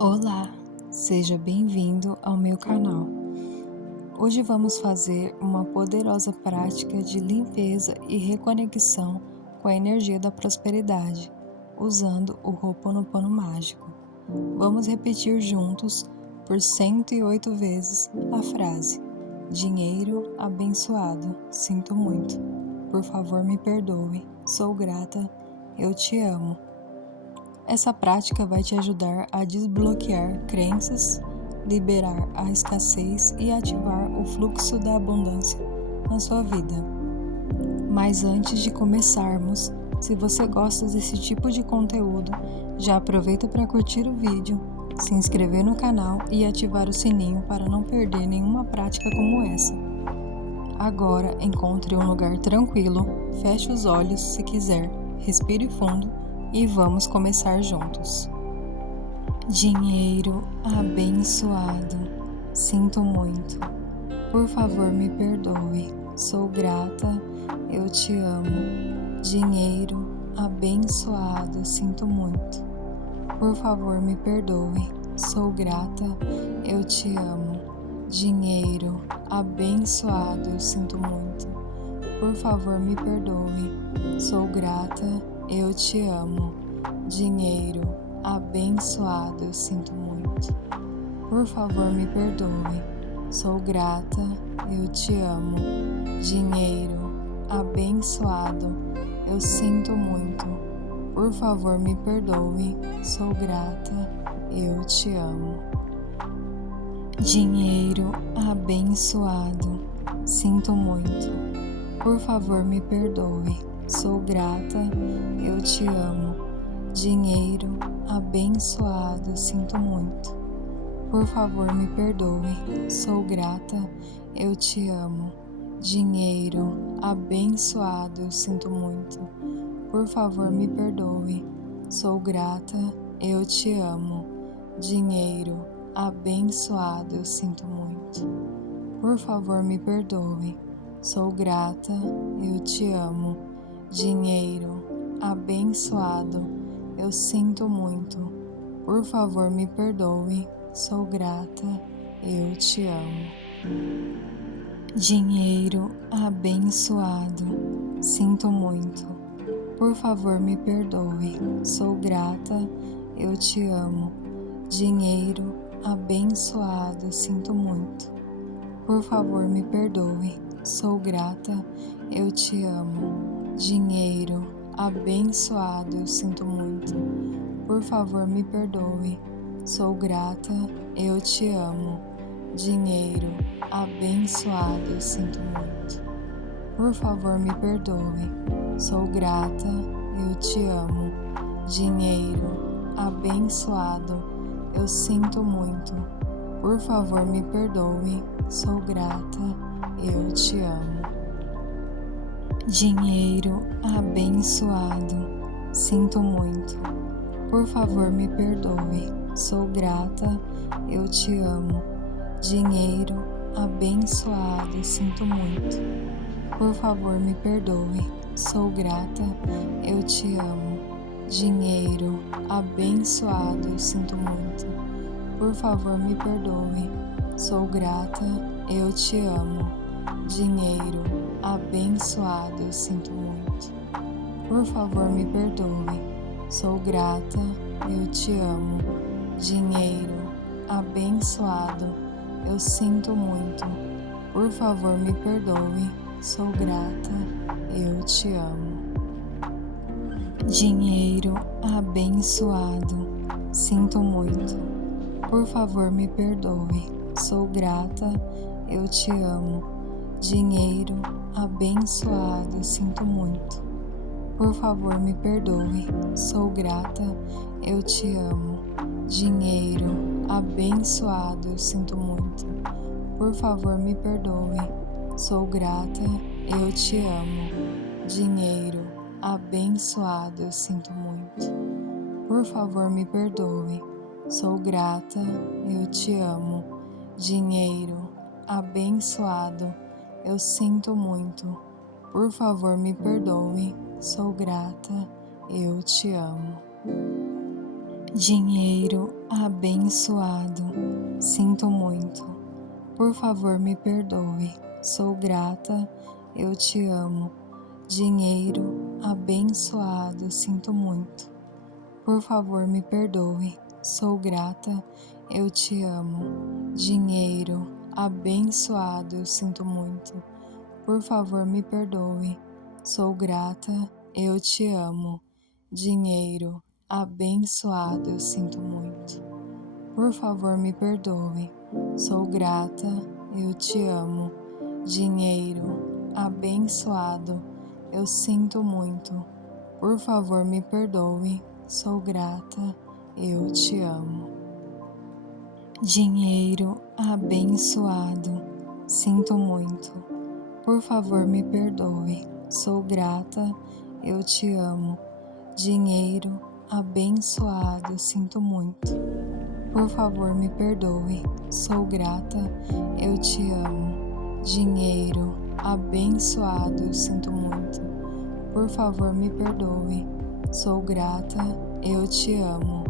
Olá, seja bem-vindo ao meu canal. Hoje vamos fazer uma poderosa prática de limpeza e reconexão com a energia da prosperidade, usando o Ho'oponopono mágico. Vamos repetir juntos por 108 vezes a frase: Dinheiro abençoado, sinto muito. Por favor, me perdoe. Sou grata. Eu te amo. Essa prática vai te ajudar a desbloquear crenças, liberar a escassez e ativar o fluxo da abundância na sua vida. Mas antes de começarmos, se você gosta desse tipo de conteúdo, já aproveita para curtir o vídeo, se inscrever no canal e ativar o sininho para não perder nenhuma prática como essa. Agora encontre um lugar tranquilo, feche os olhos se quiser, respire fundo e vamos começar juntos. Dinheiro abençoado, sinto muito. Por favor, me perdoe. Sou grata, eu te amo. Dinheiro abençoado, sinto muito. Por favor, me perdoe. Sou grata, eu te amo. Dinheiro abençoado, eu sinto muito. Por favor, me perdoe. Sou grata, eu te amo. Dinheiro abençoado, eu sinto muito. Por favor, me perdoe. Sou grata, eu te amo. Dinheiro abençoado, eu sinto muito. Por favor, me perdoe. Sou grata, eu te amo. Dinheiro abençoado, sinto muito. Por favor, me perdoe. Sou grata, eu te amo. Dinheiro abençoado, sinto muito. Por favor, me perdoe. Sou grata, eu te amo. Dinheiro abençoado, eu sinto muito. Por favor, me perdoe. Sou grata, eu te amo. Dinheiro abençoado, eu sinto muito. Por favor, me perdoe. Sou grata, eu te amo. Dinheiro abençoado, eu sinto muito. Por favor, me perdoe. Sou grata, eu te amo. Dinheiro abençoado, sinto muito. Por favor, me perdoe. Sou grata, eu te amo. Dinheiro abençoado, sinto muito. Por favor, me perdoe. Sou grata, eu te amo. Dinheiro abençoado, eu sinto muito. Por favor, me perdoe. Sou grata, eu te amo. Dinheiro abençoado, eu sinto muito. Por favor, me perdoe. Sou grata, eu te amo. Dinheiro abençoado, eu sinto muito. Por favor, me perdoe. Sou grata, eu te amo. Dinheiro abençoado, sinto muito. Por favor, me perdoe. Sou grata, eu te amo. Dinheiro abençoado, sinto muito. Por favor, me perdoe. Sou grata, eu te amo. Dinheiro abençoado, eu sinto muito. Por favor, me perdoe. Sou grata, eu te amo. Dinheiro abençoado, eu sinto muito. Por favor, me perdoe. Sou grata, eu te amo. Dinheiro abençoado, eu sinto muito. Por favor, me perdoe. Sou grata, eu te amo. Dinheiro abençoado, sinto muito. Por favor, me perdoe. Sou grata, eu te amo. Dinheiro abençoado, sinto muito. Por favor, me perdoe. Sou grata, eu te amo. Dinheiro abençoado, eu sinto muito. Por favor, me perdoe. Sou grata, eu te amo. Dinheiro abençoado, eu sinto muito. Por favor, me perdoe. Sou grata, eu te amo. Dinheiro abençoado, eu sinto muito. Por favor, me perdoe. Sou grata, eu te amo. Dinheiro abençoado, sinto muito. Por favor, me perdoe. Sou grata, eu te amo. Dinheiro abençoado, sinto muito. Por favor, me perdoe. Sou grata, eu te amo. Dinheiro abençoado, eu sinto muito. Por favor, me perdoe. Sou grata, eu te amo. Dinheiro abençoado, eu sinto muito. Por favor, me perdoe. Sou grata, eu te amo. Dinheiro abençoado, eu sinto muito. Por favor, me perdoe. Sou grata, eu te amo. Dinheiro abençoado, sinto muito. Por favor, me perdoe. Sou grata, eu te amo. Dinheiro abençoado, sinto muito. Por favor, me perdoe. Sou grata, eu te amo. Dinheiro abençoado, sinto muito. Por favor, me perdoe. Sou grata, eu te amo.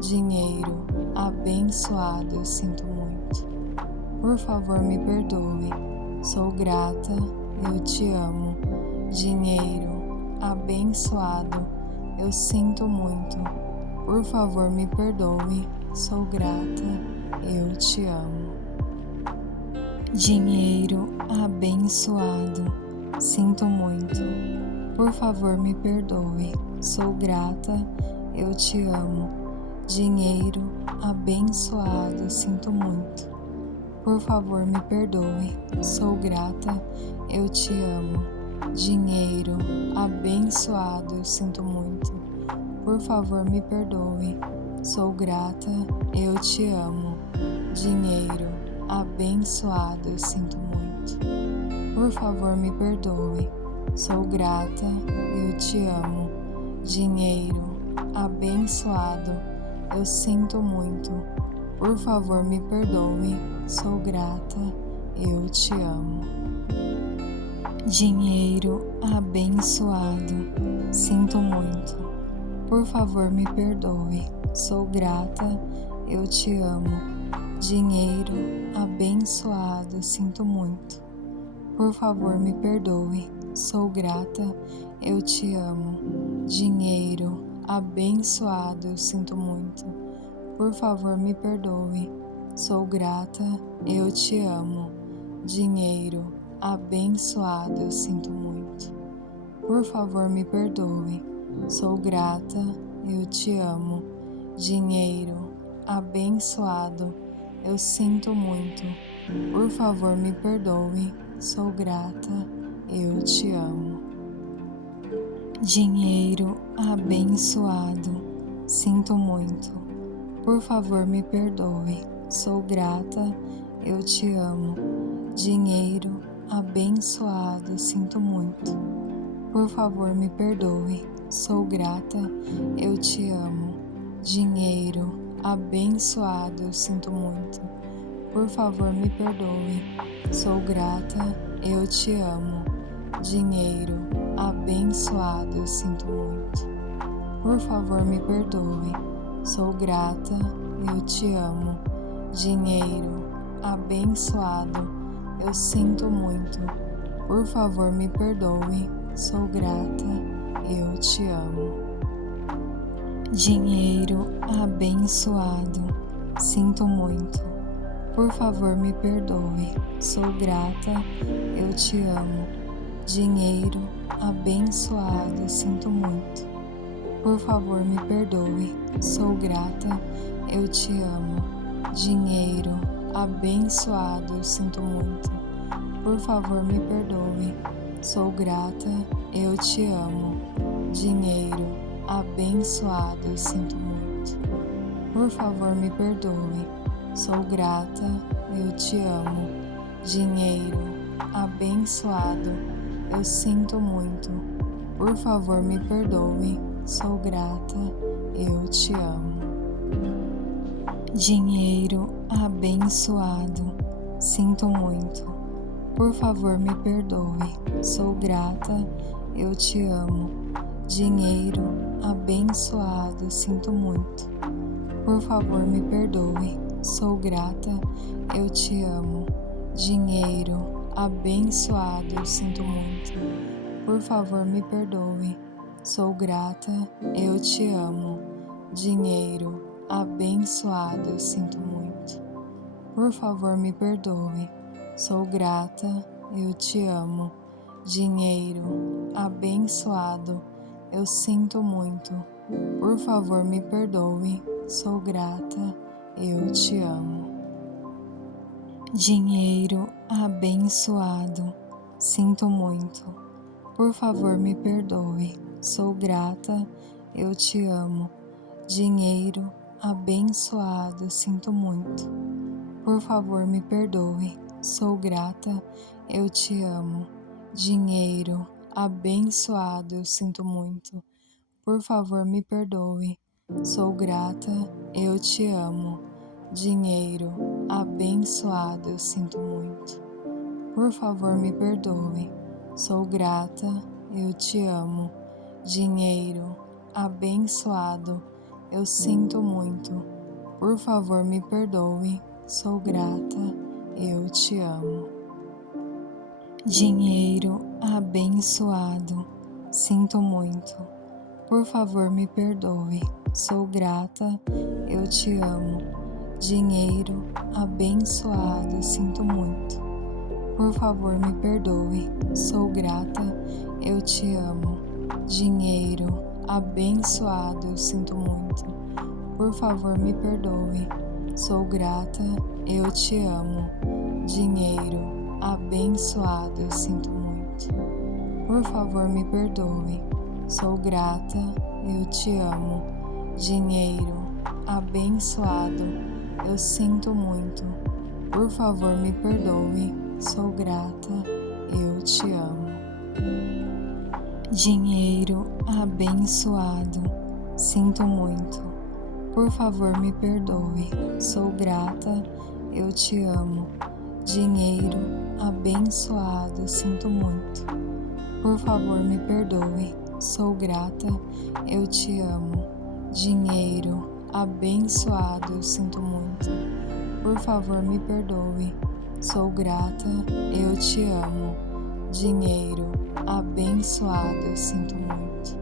Dinheiro abençoado, sinto muito. Por favor, me perdoe. Sou grata, eu te amo. Dinheiro abençoado, eu sinto muito. Por favor, me perdoe. Sou grata, eu te amo. Dinheiro abençoado, sinto muito. Por favor, me perdoe. Sou grata, eu te amo. Dinheiro abençoado, sinto muito. Por favor, me perdoe. Sou grata, eu te amo. Dinheiro abençoado, eu sinto muito. Por favor, me perdoe. Sou grata, eu te amo. Dinheiro abençoado, eu sinto muito. Por favor, me perdoe. Sou grata, eu te amo. Dinheiro abençoado, eu sinto muito. Por favor, me perdoe. Sou grata, eu te amo. Dinheiro abençoado, sinto muito. Por favor, me perdoe. Sou grata, eu te amo. Dinheiro abençoado, sinto muito. Por favor, me perdoe. Sou grata, eu te amo. Dinheiro abençoado, eu sinto muito. Por favor, me perdoe. Sou grata, eu te amo. Dinheiro abençoado, eu sinto muito. Por favor, me perdoe. Sou grata, eu te amo. Dinheiro abençoado, eu sinto muito. Por favor, me perdoe. Sou grata, eu te amo. Dinheiro abençoado, sinto muito. Por favor, me perdoe. Sou grata, eu te amo. Dinheiro abençoado, sinto muito. Por favor, me perdoe. Sou grata, eu te amo. Dinheiro abençoado, eu sinto muito. Por favor, me perdoe. Sou grata, eu te amo. Dinheiro abençoado, eu sinto muito. Por favor, me perdoe. Sou grata, eu te amo. Dinheiro abençoado, eu sinto muito. Por favor, me perdoe. Sou grata, eu te amo. Dinheiro abençoado, sinto muito. Por favor, me perdoe. Sou grata, eu te amo. Dinheiro abençoado, sinto muito. Por favor, me perdoe. Sou grata, eu te amo. Dinheiro abençoado, eu sinto muito. Por favor, me perdoe. Sou grata, eu te amo. Dinheiro abençoado, eu sinto muito. Por favor, me perdoe. Sou grata, eu te amo. Dinheiro abençoado, eu sinto muito. Por favor, me perdoe. Sou grata, eu te amo. Dinheiro abençoado, sinto muito. Por favor, me perdoe. Sou grata, eu te amo. Dinheiro abençoado, sinto muito. Por favor, me perdoe. Sou grata, eu te amo. Dinheiro, abençoado, eu sinto muito. Por favor, me perdoe. Sou grata, eu te amo. Dinheiro, abençoado, eu sinto muito. Por favor, me perdoe. Sou grata, eu te amo. Dinheiro, abençoado, eu sinto muito. Por favor, me perdoe. Sou grata, eu te amo. Dinheiro, abençoado, sinto muito. Por favor, me perdoe. Sou grata, eu te amo. Dinheiro, abençoado, sinto muito. Por favor, me perdoe. Sou grata, eu te amo. Dinheiro, abençoado, eu sinto muito. Por favor, me perdoe. Sou grata, eu te amo. Dinheiro, abençoado, eu sinto muito. Por favor, me perdoe. Sou grata, eu te amo. Dinheiro, abençoado, eu sinto muito. Por favor, me perdoe. Sou grata, eu te amo. Dinheiro, abençoado, sinto muito. Por favor, me perdoe. Sou grata, eu te amo. Dinheiro, abençoado, sinto muito. Por favor, me perdoe. Sou grata, eu te amo. Dinheiro, abençoado, eu sinto muito. Por favor, me perdoe. Sou grata, eu te amo. Dinheiro, abençoado, eu sinto muito. Por favor, me perdoe. Sou grata, eu te amo. Dinheiro, abençoado, eu sinto muito. Por favor, me perdoe. Sou grata, eu te amo. Dinheiro, abençoado, sinto muito. Por favor, me perdoe. Sou grata, eu te amo. Dinheiro, abençoado, sinto muito. Por favor, me perdoe. Sou grata, eu te amo. Dinheiro, abençoado, eu sinto muito. Por favor, me perdoe. Sou grata, eu te amo. Dinheiro, abençoado, eu sinto muito.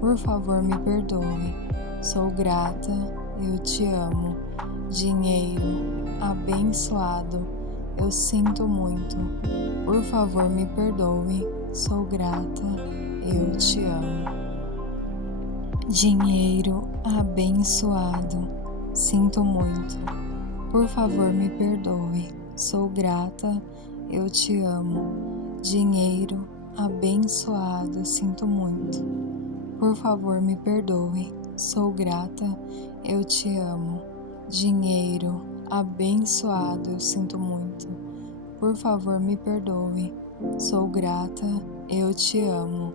Por favor, me perdoe. Sou grata, eu te amo. Dinheiro, abençoado, eu sinto muito. Por favor, me perdoe. Sou grata, eu te amo. Dinheiro, abençoado, sinto muito. Por favor, me perdoe. Sou grata, eu te amo. Dinheiro, abençoado, sinto muito. Por favor, me perdoe. Sou grata, eu te amo. Dinheiro, abençoado, eu sinto muito. Por favor, me perdoe. Sou grata, eu te amo.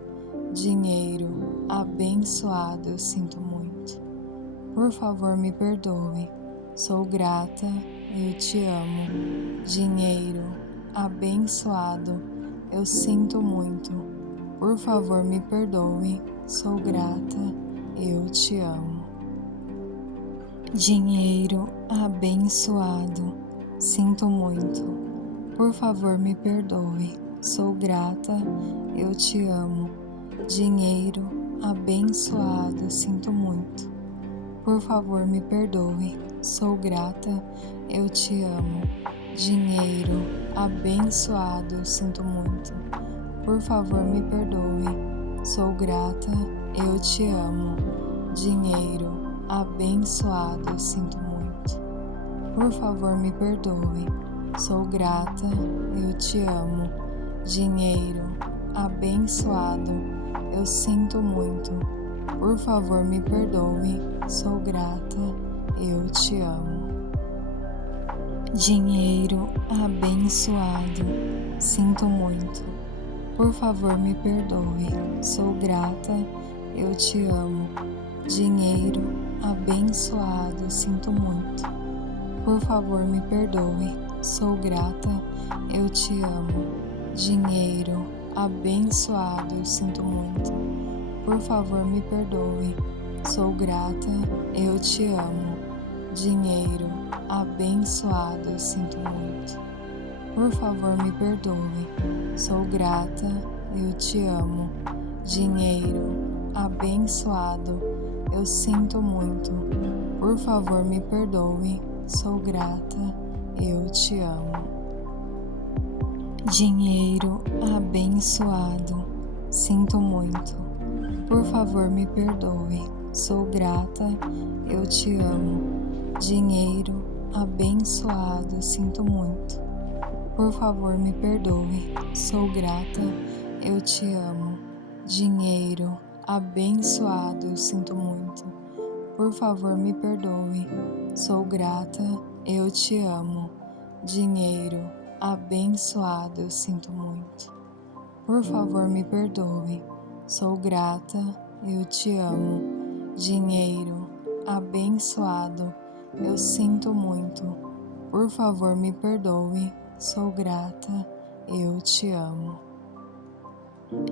Dinheiro, abençoado, eu sinto muito. Por favor, me perdoe. Sou grata, eu te amo. Dinheiro, abençoado, eu sinto muito. Por favor, me perdoe. Sou grata, eu te amo. Dinheiro, abençoado, sinto muito. Por favor, me perdoe. Sou grata, eu te amo. Dinheiro, abençoado, sinto muito. Por favor, me perdoe. Sou grata, eu te amo. Dinheiro, abençoado, eu sinto muito. Por favor, me perdoe. Sou grata, eu te amo. Dinheiro, abençoado, eu sinto muito. Por favor, me perdoe. Sou grata, eu te amo. Dinheiro, abençoado, eu sinto muito. Por favor, me perdoe. Sou grata, eu te amo. Dinheiro, abençoado, sinto muito. Por favor, me perdoe. Sou grata, eu te amo. Dinheiro, abençoado, sinto muito. Por favor, me perdoe. Sou grata, eu te amo. Dinheiro, abençoado, eu sinto muito. Por favor, me perdoe. Sou grata, eu te amo. Dinheiro abençoado, eu sinto muito. Por favor, me perdoe. Sou grata, eu te amo. Dinheiro abençoado, eu sinto muito. Por favor, me perdoe. Sou grata, eu te amo. Dinheiro abençoado, sinto muito. Por favor, me perdoe. Sou grata, eu te amo. Dinheiro abençoado, sinto muito. Por favor, me perdoe. Sou grata, eu te amo. Dinheiro abençoado, eu sinto muito. Por favor, me perdoe. Sou grata, eu te amo. Dinheiro abençoado, eu sinto muito. Por favor, me perdoe. Sou grata, eu te amo. Dinheiro abençoado, eu sinto muito. Por favor, me perdoe. Sou grata, eu te amo.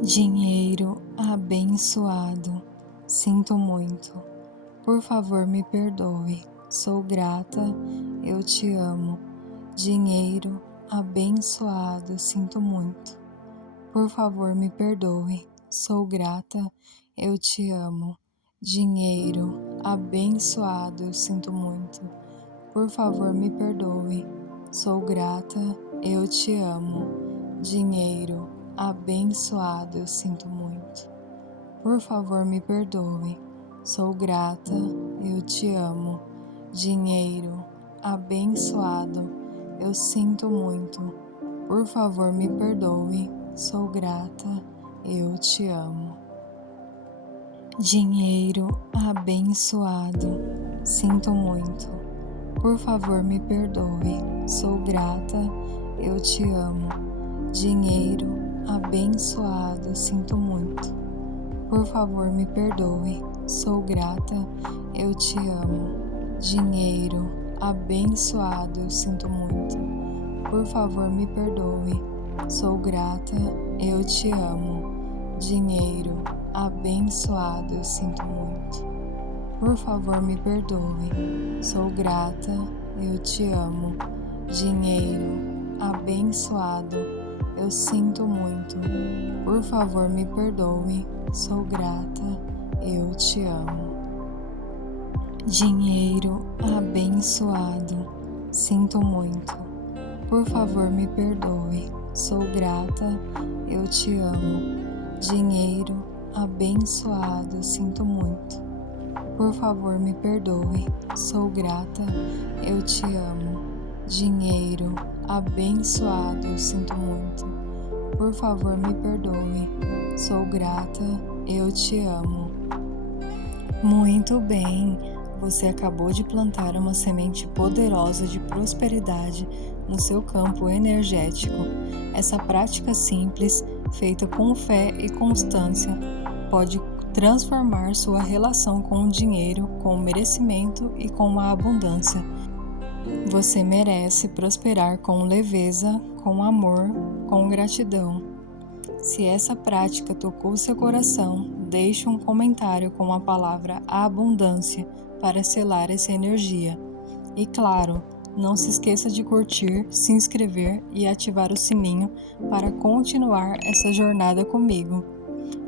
Dinheiro abençoado, sinto muito. Por favor, me perdoe. Sou grata, eu te amo. Dinheiro abençoado, sinto muito. Por favor, me perdoe. Sou grata, eu te amo. Dinheiro abençoado, eu sinto muito. Por favor, me perdoe. Sou grata, eu te amo. Dinheiro abençoado, eu sinto muito. Por favor, me perdoe. Sou grata, eu te amo. Dinheiro abençoado, eu sinto muito. Por favor, me perdoe. Sou grata, eu te amo. Dinheiro abençoado, sinto muito. Por favor, me perdoe. Sou grata, eu te amo. Dinheiro abençoado, sinto muito. Por favor, me perdoe. Sou grata, eu te amo. Dinheiro abençoado, eu sinto muito. Por favor, me perdoe. Sou grata, eu te amo. Dinheiro abençoado, eu sinto muito. Por favor, me perdoe. Sou grata, eu te amo. Dinheiro abençoado, eu sinto muito. Por favor, me perdoe. Sou grata, eu te amo. Dinheiro abençoado, sinto muito. Por favor, me perdoe. Sou grata, eu te amo. Dinheiro abençoado, sinto muito. Por favor, me perdoe. Sou grata, eu te amo. Dinheiro abençoado, eu sinto muito. Por favor, me perdoe. Sou grata, eu te amo. Muito bem! Você acabou de plantar uma semente poderosa de prosperidade no seu campo energético. Essa prática simples, feita com fé e constância, pode transformar sua relação com o dinheiro, com o merecimento e com a abundância. Você merece prosperar com leveza, com amor, com gratidão. Se essa prática tocou seu coração, deixe um comentário com a palavra abundância para selar essa energia. E claro, não se esqueça de curtir, se inscrever e ativar o sininho para continuar essa jornada comigo.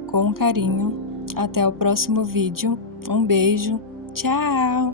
Com carinho, até o próximo vídeo. Um beijo, tchau!